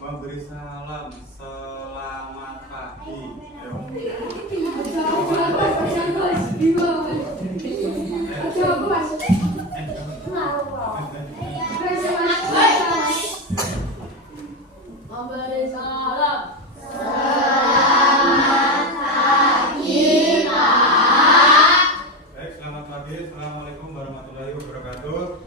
memberi salam selamat pagi. Ayo. Memberi salam. Baik, selamat pagi. Assalamualaikum warahmatullahi wabarakatuh.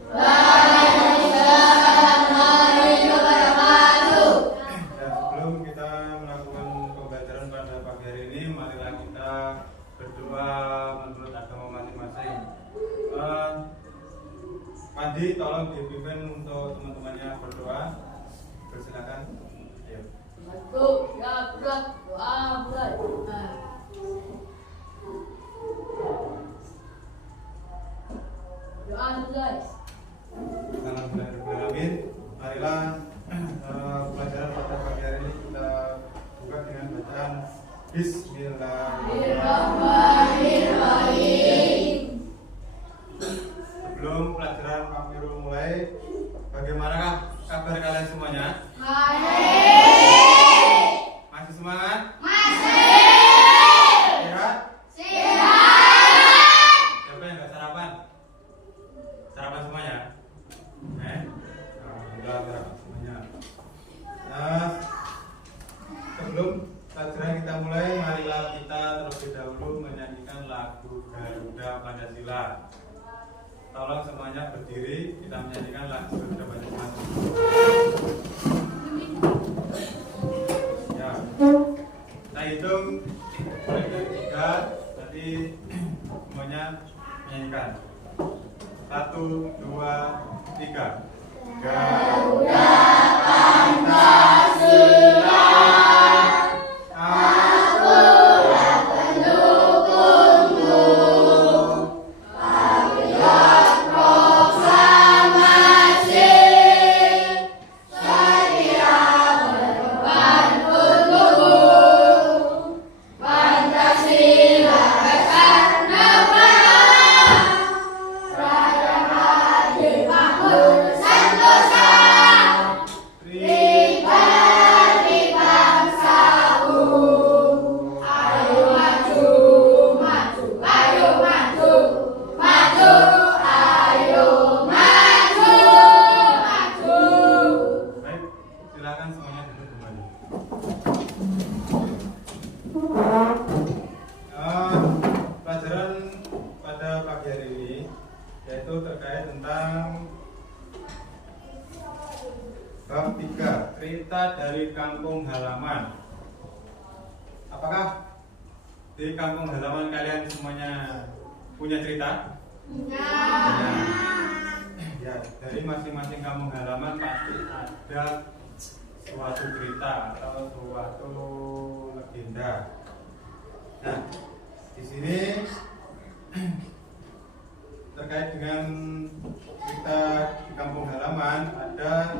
Dan sebelum kita melakukan pembelajaran pada pagi hari ini, marilah kita berdoa menurut agama masing-masing. Padi, tolong dipimpin untuk teman-temannya berdoa. Persilakan. Ayo. Satu, ya, berat, doa mulai. Doa selesai. Alhamdulillahirrahmanirrahim. Marilah pelajaran pada pagi hari ini kita buka dengan bacaan Bismillahirrahmanirrahim. Sebelum pelajaran Pak Miru mulai, bagaimanakah kabar kalian semuanya? Masih semangat? Sehat? Siapa yang nggak sarapan? Sarapan semuanya? Alhamdulillah sarapan semuanya. Nah, sebelum pelajaran kita mulai, marilah kita terlebih dahulu menyanyikan lagu Garuda Pancasila. Tolong semuanya berdiri, kita menyanyikan lagu Garuda Pancasila. Ya, kita hitung mulai dari 3, nanti semuanya menyanyikan. 1, 2, 3. Garuda Pancasila, aku yang pendukungmu. Patriot proklamasi, setia berkorban untukmu. Pancasila dasar negara, rakyat adil makmur sentosa, pribadi bangsaku. Ayo maju, maju, ayo maju, maju, ayo maju, maju. Baik, silakan semuanya duduk kembali. Pelajaran pada pagi hari ini yaitu terkait tentang bab 3, cerita dari kampung halaman. Apakah di kampung halaman kalian semuanya punya cerita? Ya, dari masing-masing kampung halaman pasti ada suatu cerita atau suatu legenda. Nah, di sini terkait dengan cerita di kampung halaman ada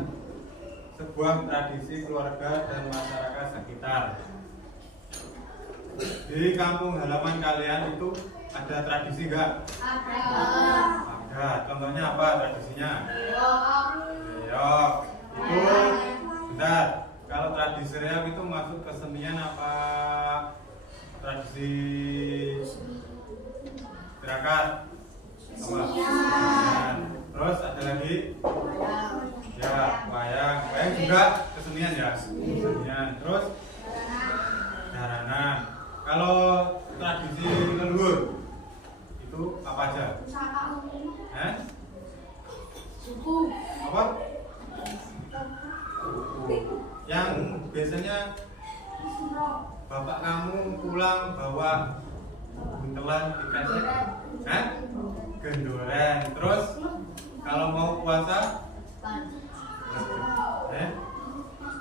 sebuah tradisi keluarga dan masyarakat sekitar. Di kampung halaman kalian itu ada tradisi nggak? Ada. Contohnya apa tradisinya? Reog. Itu bentar. Kalau tradisi reog itu masuk kesenian apa tradisi tirakat? Kesenian. Terus ada lagi? Ya, wayang. Wayang juga kesenian ya? Kesenian. Terus daranan. Kalau tradisi leluhur itu apa aja? Suku. Apa? Yang biasanya bapak kamu pulang bawa buntelan dikasih gendoran. Terus kalau mau puasa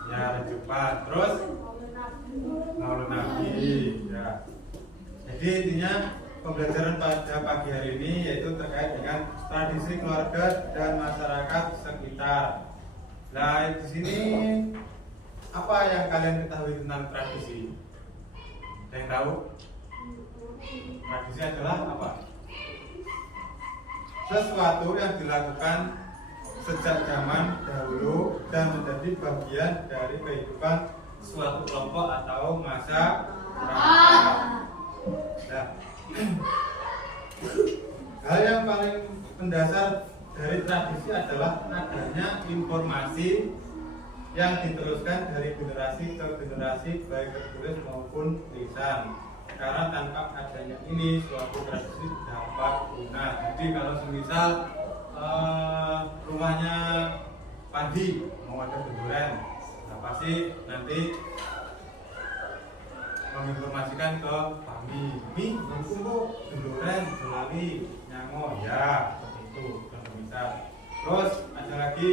ya rejupan. Terus Maulid Nabi ya. Jadi intinya pembelajaran pada pagi hari ini yaitu terkait dengan tradisi keluarga dan masyarakat sekitar. Nah, di sini apa yang kalian ketahui tentang tradisi? Ada yang tahu? Tradisi adalah apa? Sesuatu yang dilakukan sejak zaman dahulu dan menjadi bagian dari kehidupan suatu kelompok atau masyarakat. Nah, hal yang paling mendasar dari tradisi adalah adanya informasi yang diteruskan dari generasi ke generasi baik tertulis maupun lisan. Karena tanpa adanya ini suatu tradisi dapat punah. Jadi kalau semisal rumahnya Pandi mau ada benduren, nah pasti nanti menginformasikan ke Pandi, mi nunggu benduren, belali, nyango, ya seperti itu contoh misal. Terus ada lagi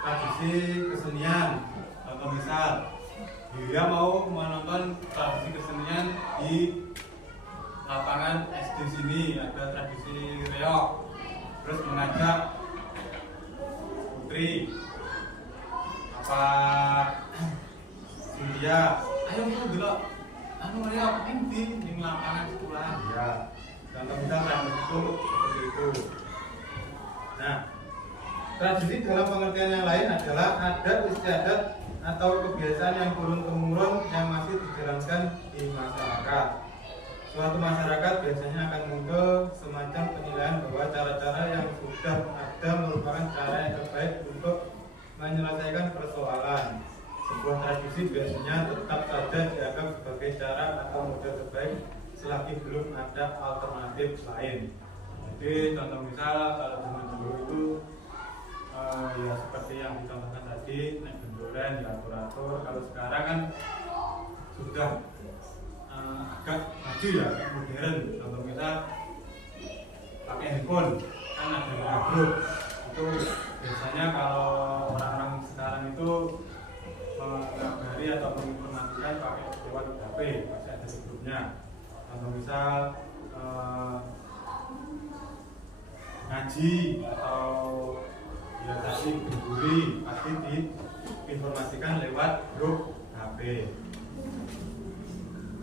tradisi kesenian, contoh misal dia mau menonton tradisi kesenian di lapangan SD sini, ada tradisi reok, terus mengajak putri apa Cynthia, ayo kita dulu anu reok di lapangan sekolah ya, contoh misal tradisi itu seperti itu. Nah, tradisi dalam pengertian yang lain adalah adat istiadat atau kebiasaan yang turun-temurun yang masih dijalankan di masyarakat. Suatu masyarakat biasanya akan muncul semacam penilaian bahwa cara-cara yang sudah ada merupakan cara yang terbaik untuk menyelesaikan persoalan. Sebuah tradisi biasanya tetap saja dianggap sebagai cara atau model terbaik selagi belum ada alternatif lain. Jadi contoh misal kalau zaman dulu itu ya seperti yang dicontohkan tadi, naik benduren diatur-atur. Kalau sekarang kan sudah agak maju ya, modern. Contoh misal pakai handphone kan ada grup. Itu biasanya kalau orang-orang sekarang itu mengabari atau menginformasikan pakai lewat HP, pasti ada di grupnya. Contoh misal ngaji atau ya tadi berburi pasti diinformasikan lewat grup HP.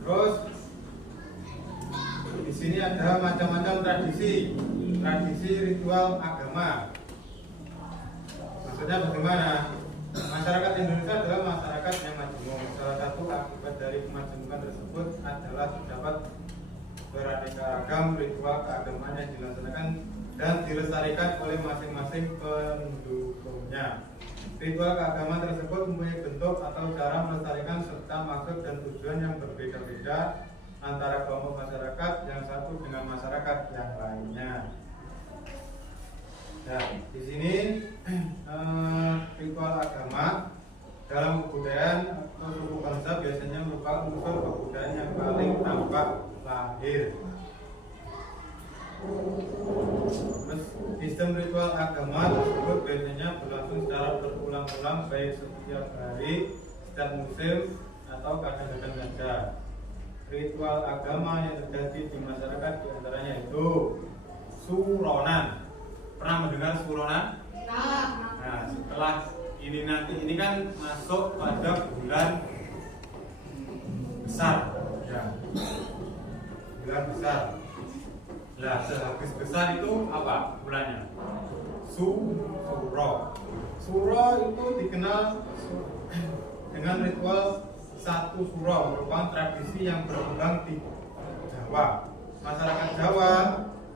Terus di sini ada macam-macam tradisi ritual agama. Maksudnya bagaimana? Masyarakat Indonesia adalah masyarakat yang majemuk. Salah satu akibat dari kemajemukan tersebut adalah terdapat beraneka ragam ritual keagamaan yang dilaksanakan dan dilestarikan oleh masing-masing pendukungnya. Ritual keagamaan tersebut mempunyai bentuk atau cara melestarikan serta maksud dan tujuan yang berbeda-beda antara kelompok masyarakat yang satu dengan masyarakat yang lainnya. Nah, di sini ritual agama dalam kebudayaan atau suku bangsa biasanya merupakan unsur kebudayaan yang paling tampak lahir. Terus sistem ritual agama tersebut biasanya berlangsung secara berulang-ulang baik setiap hari, setiap musim atau kadang-kadang saja. Ritual agama yang terjadi di masyarakat diantaranya itu suronan. Pernah mendengar suronan? Nah, setelah ini kan masuk pada bulan besar, ya. Bulan besar. Nah, sehabis besar itu apa bulannya? Suro. Suro itu dikenal dengan ritual satu suro, merupakan tradisi yang berkembang di Jawa. Masyarakat Jawa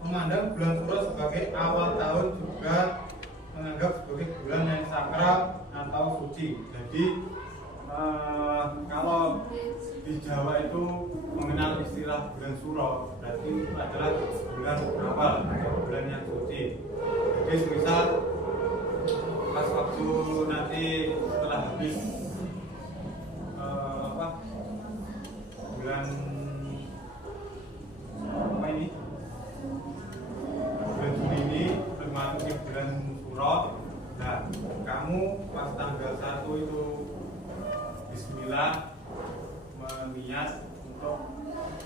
memandang bulan Suro sebagai awal tahun, juga menganggap sebagai bulan yang sakral atau suci. Jadi kalau di Jawa itu mengenal istilah bulan Suro, berarti itu adalah bulan awal atau bulan yang suci. Jadi misal pas waktu nanti setelah habis bulan apa ini? Bulan Juli ini memasuki bulan Suro. Nah, kamu pas tanggal 1 itu Bismillah meniat untuk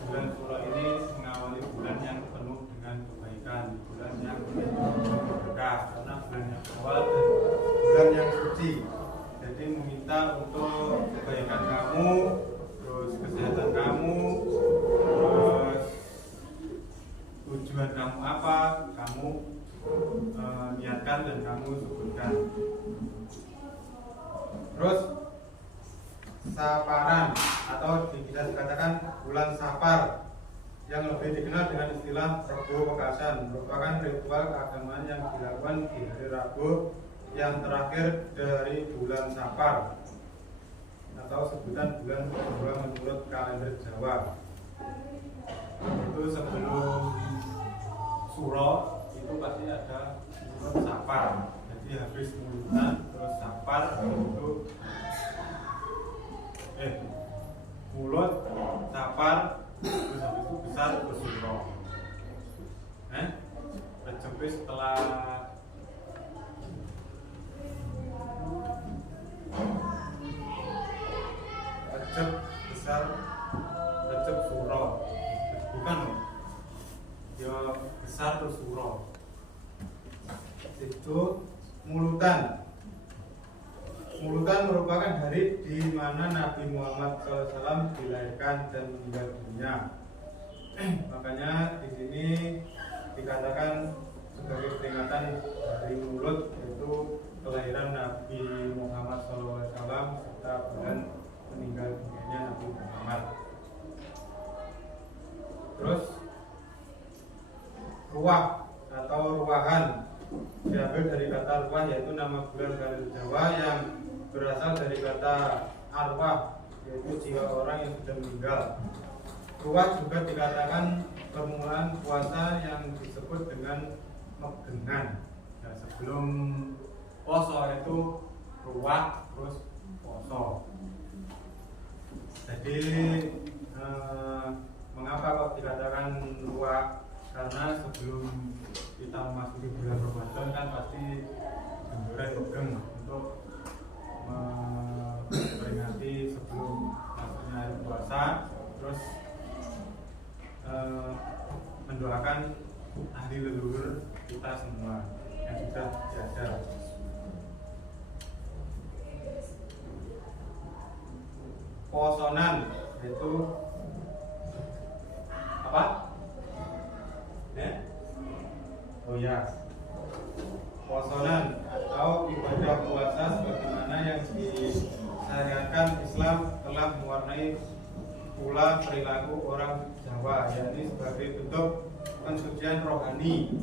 bulan Suro ini mengawali bulan yang penuh dengan kebaikan, bulan yang berkah, karena bulan yang awal dan bulan yang suci. Jadi meminta untuk kebaikan kamu, terus kesehatan kamu, terus Tujuan kamu apa, kamu niatkan dan kamu sebutkan. Terus saparan atau bisa dikatakan bulan Sapar yang lebih dikenal dengan istilah Rebo Pekasan merupakan ritual keagamaan yang dilakukan di hari Rabu yang terakhir dari bulan Sapar atau sebutan bulan kedua menurut kalender Jawa. Itu sebelum Suro itu pasti ada bulan Sapar. Jadi habis mulutan terus Sapar itu mulut Sapar terus habis itu besar terus Suro. Recepnya setelah Recep besar, Recep Suro, bukan loh, ya besar terus Suro. Itu mulutan. Mulutan merupakan hari di mana Nabi Muhammad SAW dilahirkan dan meninggal dunia. Makanya di sini dikatakan sebagai peringatan hari Mulut, yaitu kelahiran Nabi Muhammad SAW serta bulan meninggal dunianya Nabi Muhammad. Terus ruah atau ruahan diambil dari kata ruah, yaitu nama bulan kalender Jawa yang berasal dari kata arwah, yaitu jiwa orang yang sudah meninggal. Ruah juga dikatakan permulaan puasa yang disebut dengan megengan. Nah, sebelum poso itu ruah terus poso. Jadi mengapa kok dikatakan ruah? Karena sebelum kita memasuki bulan Ramadan kan pasti benjoran megeng untuk memperingati sebelum masuknya hari puasa, terus mendoakan ahli leluhur kita semua yang sudah tiada. Posonan yaitu apa? Oh ya, posonan atau ibadah puasa sebagaimana yang disyariatkan Islam telah mewarnai pula perilaku orang Jawa, yakni sebagai bentuk pensucian rohani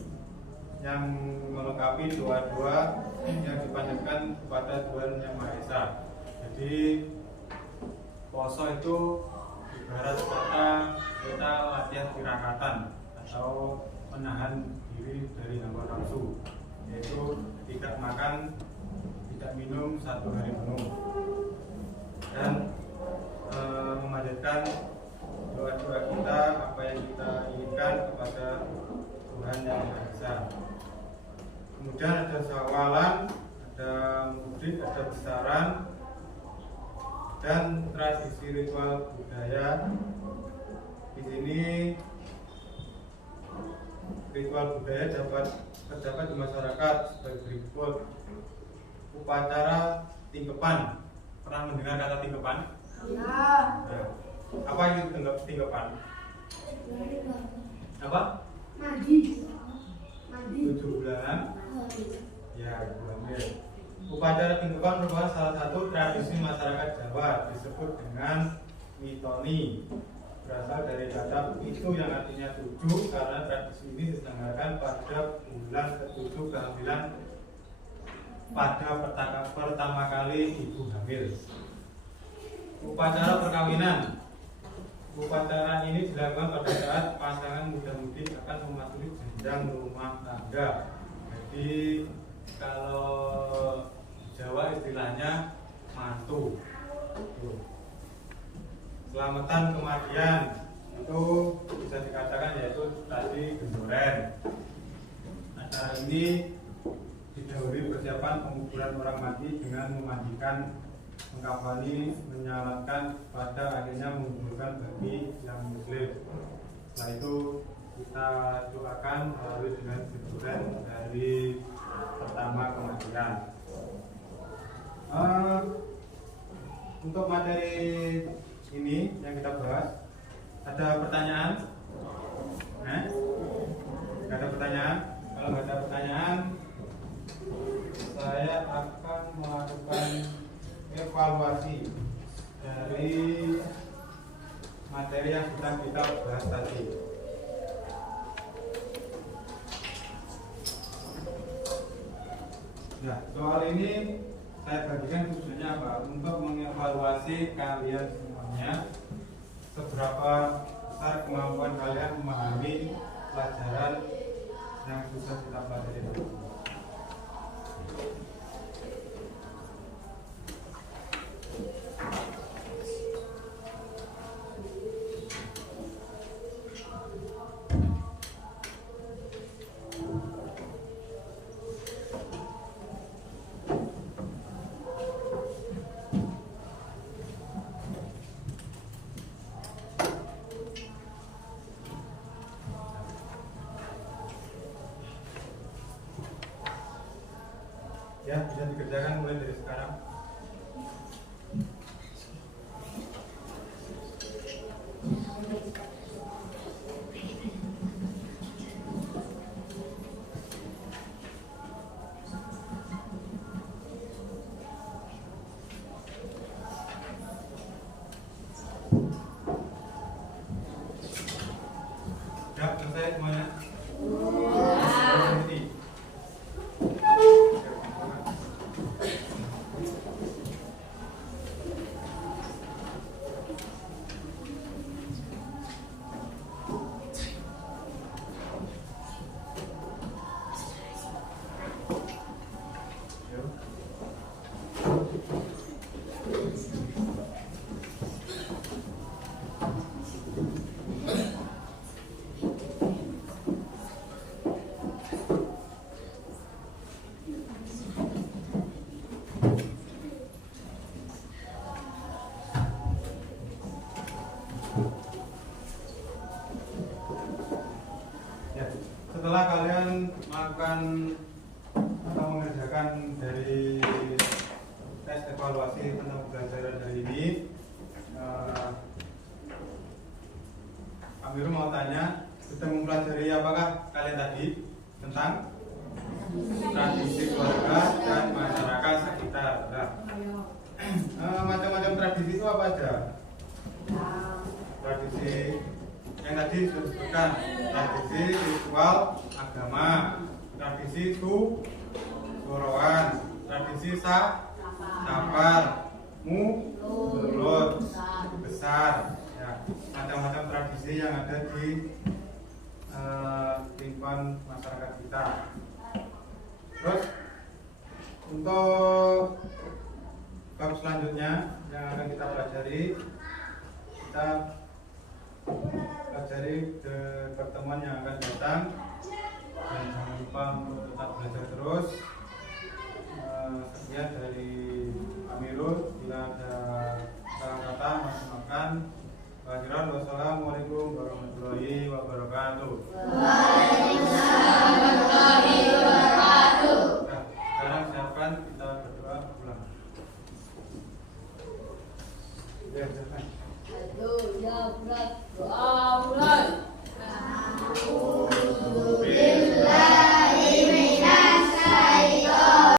yang melengkapi doa-doa yang dipanjatkan kepada Tuhan Yang Maha Esa. Jadi poso itu ibarat kata kita latihan tirakatan atau menahan diri dari hawa nafsu, yaitu tidak makan, tidak minum 1 hari penuh, dan memanjatkan doa-doa kita, apa yang kita inginkan kepada Tuhan Yang Maha Esa. Kemudian ada sawalan, ada mudik, ada besaran, dan tradisi ritual budaya. Di sini ritual budaya terdapat di masyarakat sebagai berikut. Upacara tingkepan. Pernah mendengar kata tingkepan? Ya. Nah, apa itu tingkepan? Apa? Mandi. 7 bulanan. Ya, bulan. Upacara tingkepan merupakan salah satu tradisi masyarakat Jawa, disebut dengan mitoni. Berasal dari kata itu yang artinya 7, karena tradisi ini diselenggarakan pada bulan ke-7 kehamilan pada pertama kali ibu hamil. Upacara perkawinan. Upacara ini dilakukan pada saat pasangan muda-mudi akan memasuki jenjang rumah tangga. Jadi kalau Jawa istilahnya mantu. Selamatan kematian itu bisa dikatakan yaitu tadi gendoren. Acara ini didahului persiapan penguburan orang mati dengan memandikan, mengkafani, menyalatkan, pada akhirnya menguburkan bagi yang muslim. Setelah itu kita doakan melalui dengan gendoren dari pertama kematian. Untuk materi ini yang kita bahas, ada pertanyaan? Nggak ada pertanyaan? Kalau nggak ada pertanyaan, saya akan melakukan evaluasi dari materi yang sedang kita bahas tadi. Nah, soal ini saya bagikan tujuannya apa? Untuk mengevaluasi kalian semuanya, seberapa besar kemampuan kalian memahami pelajaran yang sudah kita pelajari tadi. Ya, bisa dikerjakan mulai dari sekarang. Ya, selesai semuanya. Berhenti. Ya, setelah kalian melakukan atau mengerjakan dari tes evaluasi tentang pembelajaran hari ini, Amiru mau tanya, sudah mempelajari apakah kalian tadi tentang tradisi keluarga dan masyarakat sekitar? Nah, macam-macam tradisi itu apa aja? Tradisi yang tadi sudah disebutkan, tradisi ritual agama, tradisi suroan, tradisi sapar, mulut, besar, ya, macam-macam tradisi yang ada di lingkungan masyarakat kita. Terus untuk bab selanjutnya yang akan kita pelajari, kita pelajari ke pertemuan yang akan datang, dan jangan lupa untuk tetap belajar terus. Sekian dari Amirul, bila ada salah kata maafkan. Wassalamualaikum warahmatullahi wabarakatuh. Waalaikumsalam warahmatullahi wabarakatuh. Nah, sekarang siapkan kita berdoa pulang. Ya, silakan. Aduh, ya, berat.